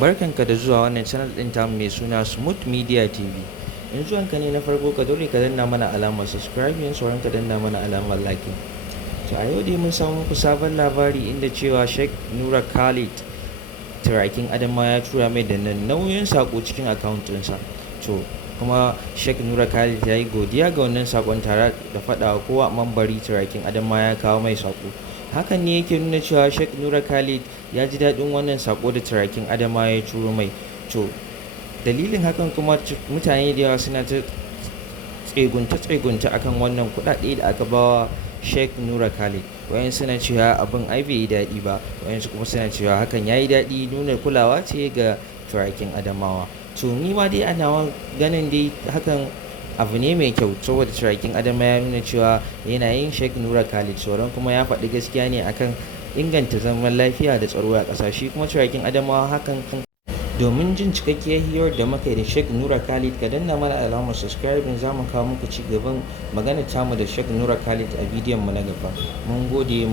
Barkanka da zuwa wannan channel ɗin tamu mai suna Smooth Media TV. In zuwanka ne na farko ka dole ka danna mana alamar subscribe, yin sauran ka danna mana alamar like. To a yau dai mun samu muku sabon labari inda cewa Sheikh Nura Khalid turakin Adama ya tura mai da nauyin sako cikin account ɗinsa. To kuma Sheikh Nura Khalid ya yi godiya ga wannan sakon tare da faɗawa kowa mambari turakin Adama ya kawo mai sako. Hakan ne yake nuna cewa Sheikh Nura Khalid ya ji daɗin wannan sako da turakin Adama ya turo mai. To dalilin hakan kuma mutane da yawa suna ta tsegunta akan wannan kuɗaɗe da aka bawa Sheikh Nura Khalid. Wayan suna cewa abin ai bai yi daɗi ba, wayan kuma suna cewa hakan ya yi daɗi, nuna kulawa ce ga turakin Adamawa. To ni ma dai ana ganin dai hakan abu ne mai kyau, saboda turakin Adama ya nuna cewa yana yin Sheikh Nura Khalid sauran kuma ya faɗi gaskiya ne akan inganta zaman lafiya da tsaro a ƙasa. Shi kuma turakin Adamawa hakan kan. Domin jin cikakkiyar hirar da muka yi da Sheikh Nura Khalid, ka danna mana alamar subscribing, za mu kawo muku ci gaban magana tamu da Sheikh Nura Khalid a bidiyon mu na gaba. Mun gode.